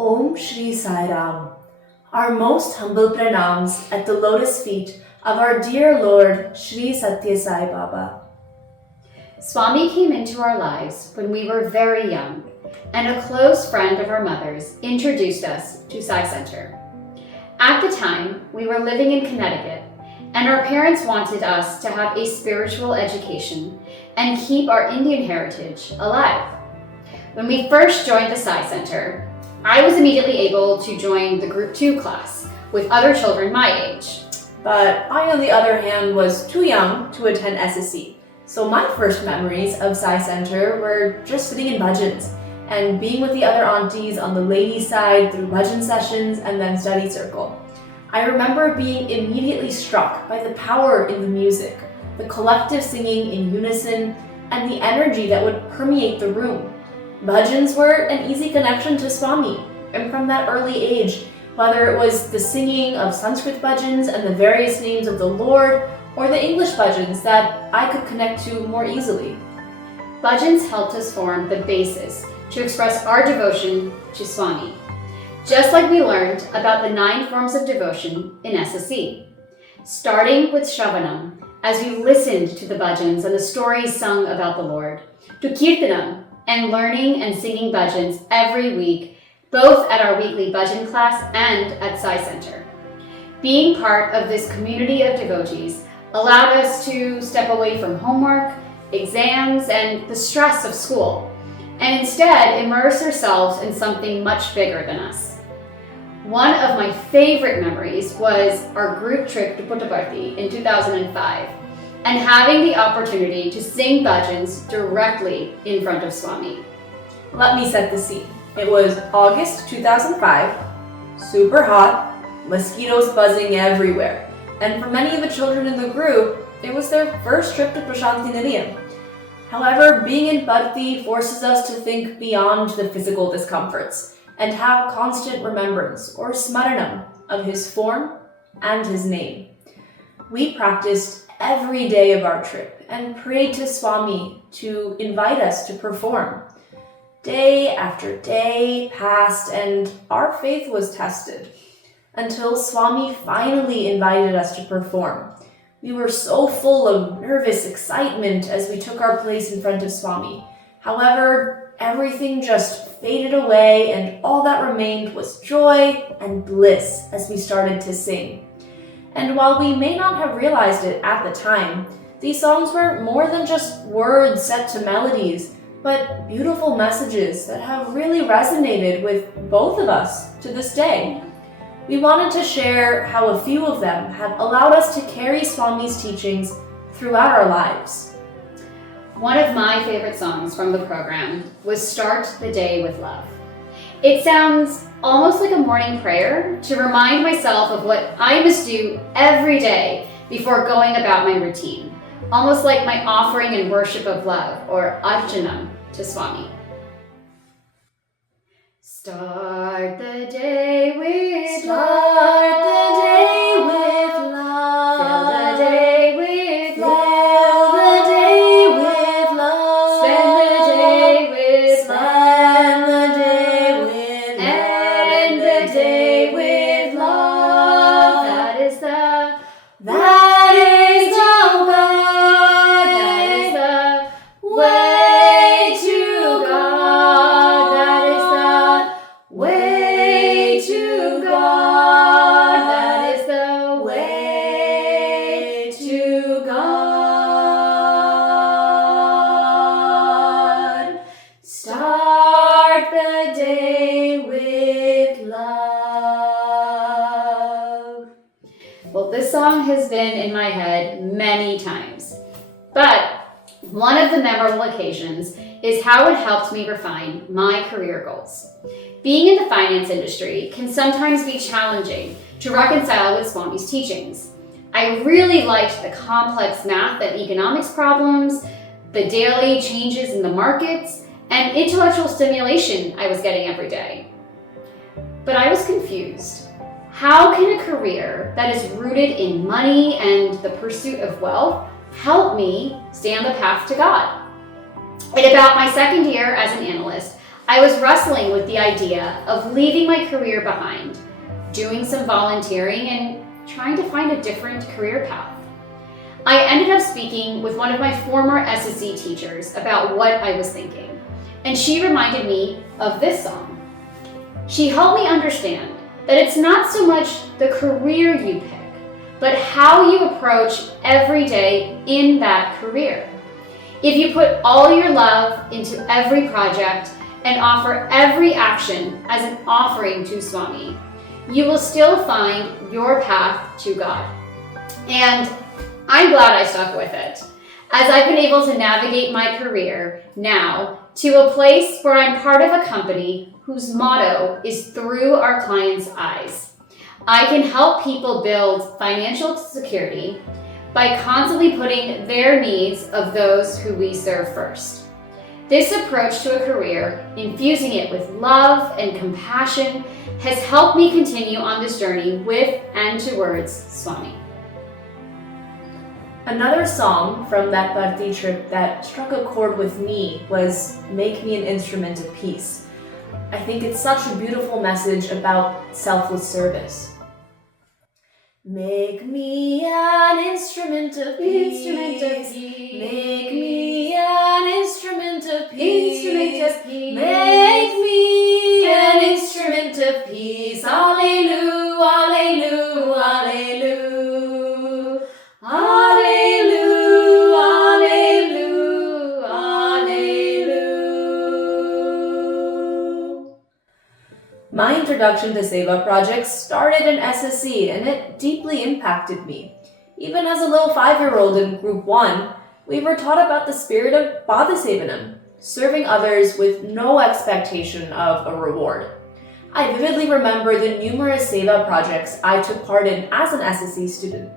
Om Shri Sai Ram. Our most humble pranams at the lotus feet of our dear Lord Sri Sathya Sai Baba. Swami came into our lives when we were very young, and a close friend of our mother's introduced us to Sai Center. At the time, we were living in Connecticut, and our parents wanted us to have a spiritual education and keep our Indian heritage alive. When we first joined the Sai Center, I was immediately able to join the Group 2 class with other children my age. But I, on the other hand, was too young to attend SSE. So my first memories of Sai Center were just sitting in bhajans and being with the other aunties on the ladies' side through bhajan sessions and then study circle. I remember being immediately struck by the power in the music, the collective singing in unison, and the energy that would permeate the room. Bhajans were an easy connection to Swami, and from that early age, whether it was the singing of Sanskrit bhajans and the various names of the Lord, or the English bhajans that I could connect to more easily. Bhajans helped us form the basis to express our devotion to Swami, just like we learned about the 9 forms of devotion in SSE, starting with Shravanam, as we listened to the bhajans and the stories sung about the Lord, to Kirtanam, and learning and singing bhajans every week, both at our weekly bhajan class and at Sai Center. Being part of this community of devotees allowed us to step away from homework, exams, and the stress of school, and instead immerse ourselves in something much bigger than us. One of my favorite memories was our group trip to Puttaparthi in 2005, and having the opportunity to sing bhajans directly in front of Swami. Let me set the scene. It was August 2005, super hot, mosquitoes buzzing everywhere, and for many of the children in the group, it was their first trip to Prashanti Nilayam. However, being in Bharti forces us to think beyond the physical discomforts and have constant remembrance or smaranam of his form and his name. We practiced every day of our trip and prayed to Swami to invite us to perform. Day after day passed and our faith was tested until Swami finally invited us to perform. We were so full of nervous excitement as we took our place in front of Swami. However, everything just faded away and all that remained was joy and bliss as we started to sing. And while we may not have realized it at the time, these songs were more than just words set to melodies, but beautiful messages that have really resonated with both of us to this day. We wanted to share how a few of them have allowed us to carry Swami's teachings throughout our lives. One of my favorite songs from the program was Start the Day with Love. It sounds almost like a morning prayer to remind myself of what I must do every day before going about my routine, almost like my offering and worship of love, or archanam, to Swami. Start the day with love. Start the day with love. Fill the day with love. Fill the day with love. Spend the day with love. Spend the day with love. End the day with love. That is the God. That is the way to God. That is the way to God. That is the way to God. Start the day with love. Well, this song has been in my head many times, but one of the memorable occasions is how it helped me refine my career goals. Being in the finance industry can sometimes be challenging to reconcile with Swami's teachings. I really liked the complex math and economics problems, the daily changes in the markets, and intellectual stimulation I was getting every day. But I was confused. How can a career that is rooted in money and the pursuit of wealth help me stay on the path to God? In about my second year as an analyst, I was wrestling with the idea of leaving my career behind, doing some volunteering, and trying to find a different career path. I ended up speaking with one of my former SSE teachers about what I was thinking, and she reminded me of this song. She helped me understand that it's not so much the career you pick, but how you approach every day in that career. If you put all your love into every project and offer every action as an offering to Swami, you will still find your path to God. And I'm glad I stuck with it, as I've been able to navigate my career now to a place where I'm part of a company whose motto is through our clients' eyes. I can help people build financial security by constantly putting their needs of those who we serve first. This approach to a career, infusing it with love and compassion, has helped me continue on this journey with and towards Swami. Another song from that Bhakti trip that struck a chord with me was Make Me an Instrument of Peace. I think it's such a beautiful message about selfless service. Make me an instrument of peace. Instrument of peace. Make me an instrument of peace. Instrument of peace. Make me an instrument of peace. Alleluia, alleluia, alleluia. Alleluia, alleluia, alleluia. My introduction to Seva projects started in SSE, and it deeply impacted me. Even as a little 5-year-old in Group 1, we were taught about the spirit of Bhadasevanam, serving others with no expectation of a reward. I vividly remember the numerous Seva projects I took part in as an SSE student,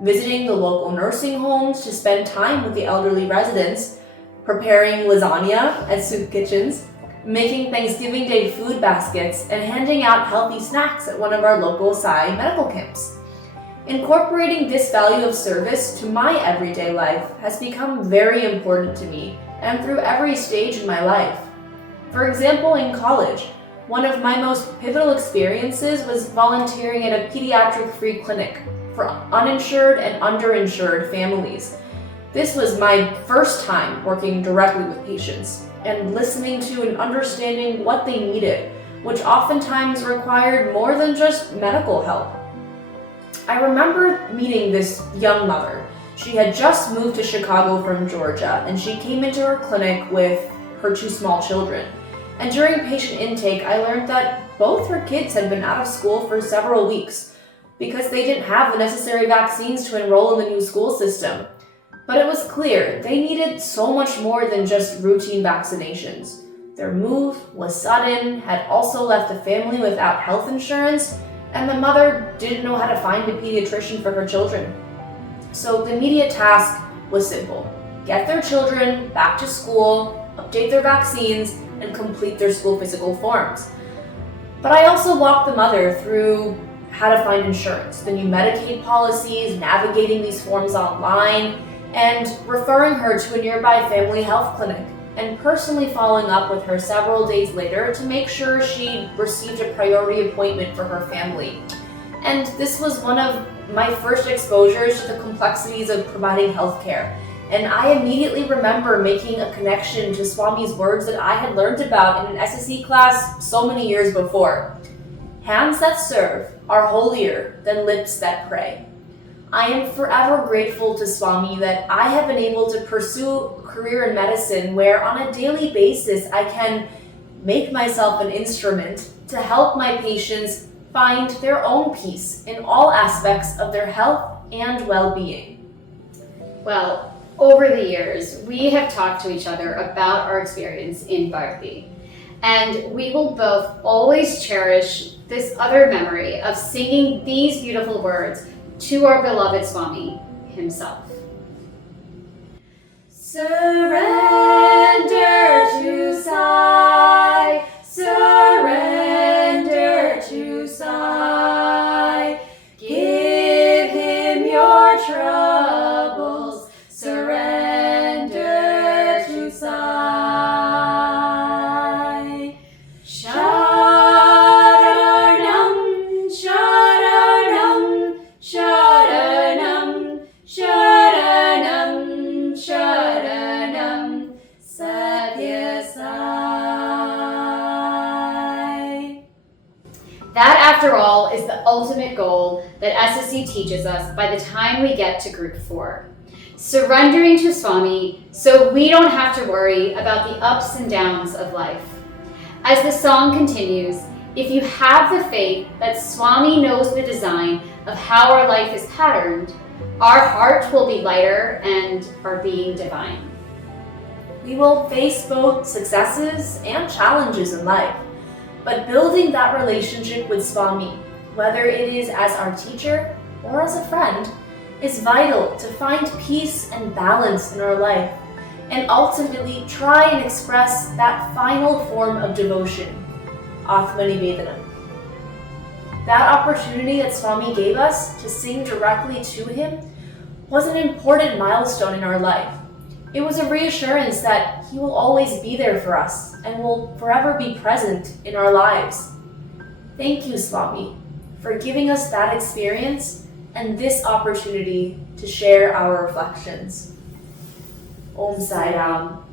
visiting the local nursing homes to spend time with the elderly residents, preparing lasagna at soup kitchens, making Thanksgiving Day food baskets, and handing out healthy snacks at one of our local Sai medical camps. Incorporating this value of service to my everyday life has become very important to me and through every stage in my life. For example, in college, one of my most pivotal experiences was volunteering at a pediatric free clinic for uninsured and underinsured families. This was my first time working directly with patients and listening to and understanding what they needed, which oftentimes required more than just medical help. I remember meeting this young mother. She had just moved to Chicago from Georgia, and she came into her clinic with her 2 small children. And during patient intake, I learned that both her kids had been out of school for several weeks because they didn't have the necessary vaccines to enroll in the new school system. But it was clear they needed so much more than just routine vaccinations. Their move was sudden, had also left the family without health insurance, and the mother didn't know how to find a pediatrician for her children. So the immediate task was simple: get their children back to school, update their vaccines, and complete their school physical forms. But I also walked the mother through how to find insurance, the new Medicaid policies, navigating these forms online, and referring her to a nearby family health clinic, and personally following up with her several days later to make sure she received a priority appointment for her family. And this was one of my first exposures to the complexities of providing healthcare. And I immediately remember making a connection to Swami's words that I had learned about in an SSE class so many years before. Hands that serve are holier than lips that pray. I am forever grateful to Swami that I have been able to pursue a career in medicine where on a daily basis I can make myself an instrument to help my patients find their own peace in all aspects of their health and well-being. Well, over the years, we have talked to each other about our experience in Bhakti, and we will both always cherish this other memory of singing these beautiful words to our beloved Swami himself. Surrender to Sai, surrender to Sai, give him your troubles, surrender to Sai. That, after all, is the ultimate goal that SSE teaches us by the time we get to Group 4. Surrendering to Swami so we don't have to worry about the ups and downs of life. As the song continues, if you have the faith that Swami knows the design of how our life is patterned, our heart will be lighter and our being divine. We will face both successes and challenges in life, but building that relationship with Swami, whether it is as our teacher or as a friend, is vital to find peace and balance in our life, and ultimately try and express that final form of devotion, Atma Nivedanam. That opportunity that Swami gave us to sing directly to him was an important milestone in our life. It was a reassurance that he will always be there for us and will forever be present in our lives. Thank you, Swami, for giving us that experience and this opportunity to share our reflections. Om Sai Ram.